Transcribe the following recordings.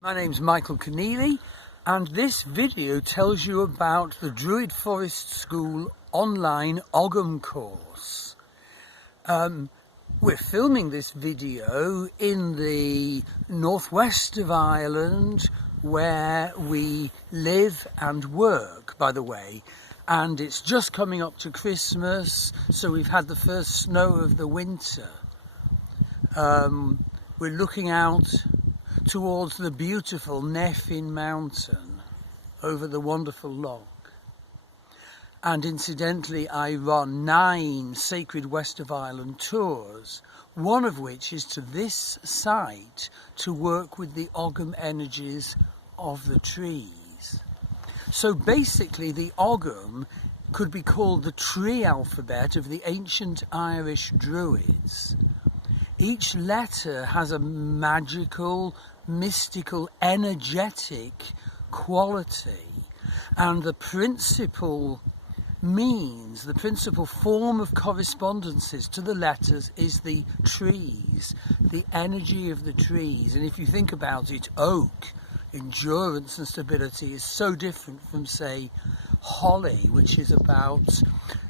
My name's Michael Conneely, and this video tells you about the Druid Forest School online Ogham course. We're filming this video in the northwest of Ireland where we live and work, by the way, and it's just coming up to Christmas, so we've had the first snow of the winter. We're looking out towards the beautiful Nephin Mountain over the wonderful loch. And incidentally, I run 9 Sacred West of Ireland tours, one of which is to this site to work with the Ogham energies of the trees. So basically the Ogham could be called the tree alphabet of the ancient Irish Druids. Each letter has a magical, mystical, energetic quality, and the principal means, the principal form of correspondences to the letters is the trees, the energy of the trees. And if you think about it, oak, endurance and stability, is so different from, say, holly, which is about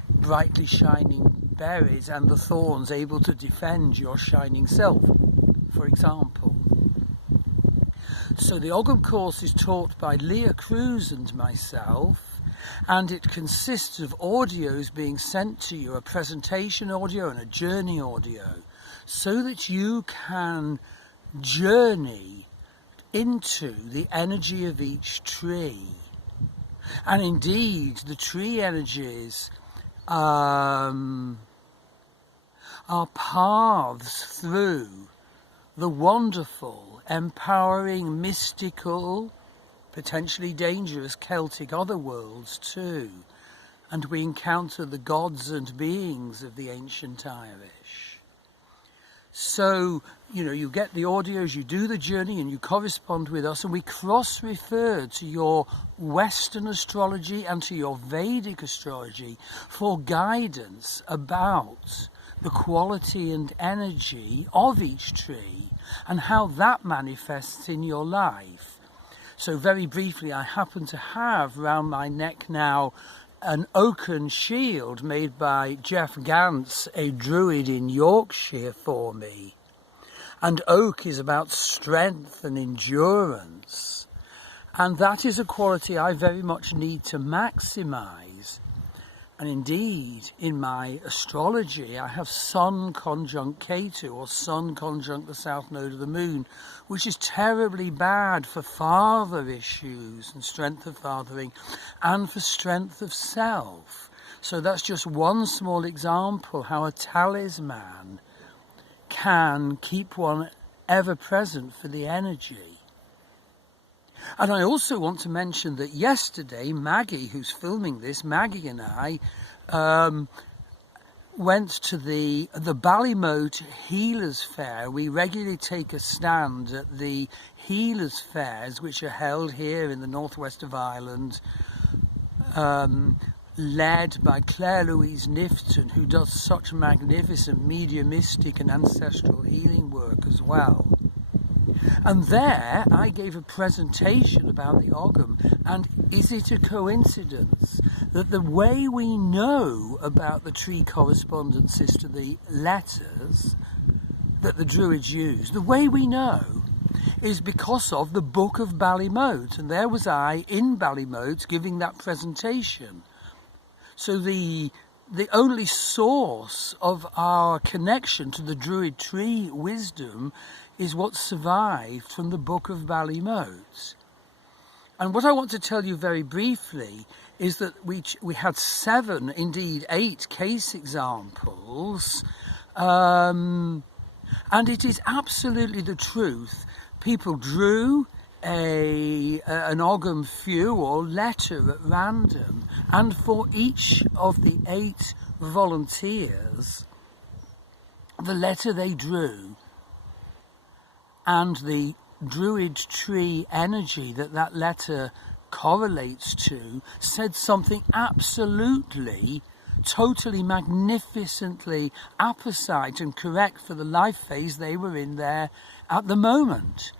brightly shining berries and the thorns able to defend your shining self, for example. So the Ogham course is taught by Leah Cruz and myself, and it consists of audios being sent to you, a presentation audio and a journey audio, so that you can journey into the energy of each tree. And indeed, the tree energies are paths through the wonderful, empowering, mystical, potentially dangerous Celtic other worlds too. And we encounter the gods and beings of the ancient Irish. So, you get the audios, you do the journey, and you correspond with us, and we cross-refer to your Western astrology and to your Vedic astrology for guidance about the quality and energy of each tree and how that manifests in your life. So very briefly, I happen to have round my neck now an oaken shield made by Jeff Gantz, a Druid in Yorkshire, for me. And oak is about strength and endurance. And that is a quality I very much need to maximize. And indeed, in my astrology, I have Sun conjunct Ketu, or Sun conjunct the south node of the moon, which is terribly bad for father issues and strength of fathering, and for strength of self. So that's just one small example how a talisman can keep one ever present for the energy. And I also want to mention that yesterday, Maggie, who's filming this, Maggie and I went to the Ballymote Healers Fair. We regularly take a stand at the Healers Fairs, which are held here in the northwest of Ireland, led by Claire Louise Nifton, who does such magnificent mediumistic and ancestral healing work as well. And there I gave a presentation about the Ogham, and is it a coincidence that the way we know about the tree correspondences to the letters that the Druids used, the way we know is because of the Book of Ballymote, and there was I in Ballymote giving that presentation. So the only source of our connection to the Druid tree wisdom is what survived from the Book of Ballymote. And what I want to tell you very briefly is that we had 7, indeed 8 case examples, and it is absolutely the truth. People drew an Ogham few or letter at random, and for each of the 8 volunteers, the letter they drew and the Druid tree energy that letter correlates to said something absolutely, totally, magnificently apposite and correct for the life phase they were in there at the moment.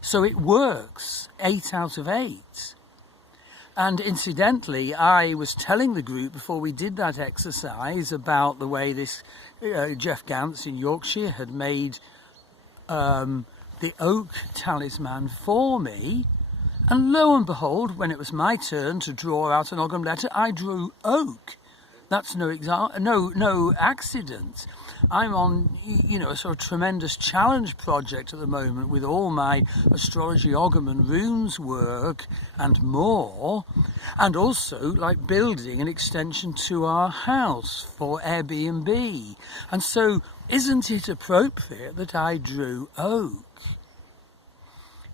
So it works 8 out of 8. And incidentally, I was telling the group before we did that exercise about the way this Jeff Gantz in Yorkshire had made the oak talisman for me. And lo and behold, when it was my turn to draw out an Ogham letter, I drew oak. That's no accident. I'm on, a sort of tremendous challenge project at the moment with all my astrology, Ogham and runes work and more, and also like building an extension to our house for Airbnb. And so, isn't it appropriate that I drew oak?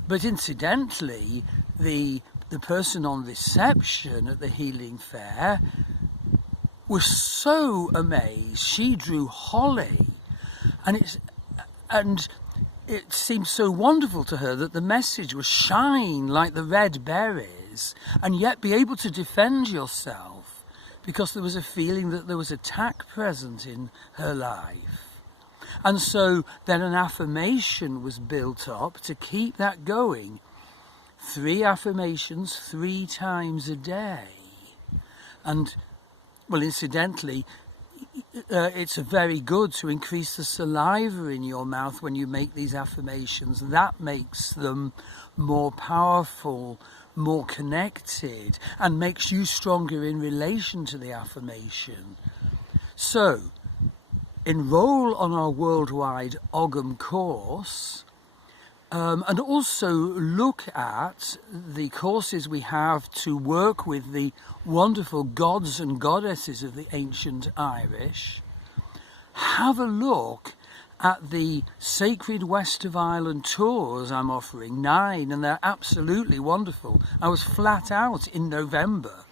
But incidentally, the person on reception at the healing fair was so amazed. She drew holly, and it seemed so wonderful to her that the message was shine like the red berries and yet be able to defend yourself, because there was a feeling that there was attack present in her life. And so then an affirmation was built up to keep that going. 3 affirmations 3 times a day. And well, incidentally, it's very good to increase the saliva in your mouth when you make these affirmations. That makes them more powerful, more connected, and makes you stronger in relation to the affirmation. So, enroll on our worldwide Ogham course, and also look at the courses we have to work with the wonderful gods and goddesses of the ancient Irish. Have a look at the Sacred West of Ireland tours I'm offering, 9, and they're absolutely wonderful. I was flat out in November,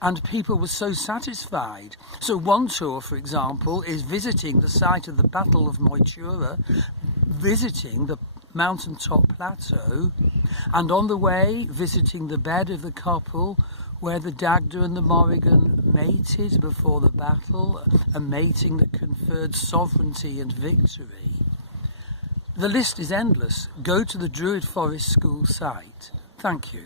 and people were so satisfied. So one tour, for example, is visiting the site of the Battle of Moytura, visiting the mountaintop plateau, and on the way visiting the bed of the couple where the Dagda and the Morrigan mated before the battle, a mating that conferred sovereignty and victory. The list is endless. Go to the Druid Forest School site. Thank you.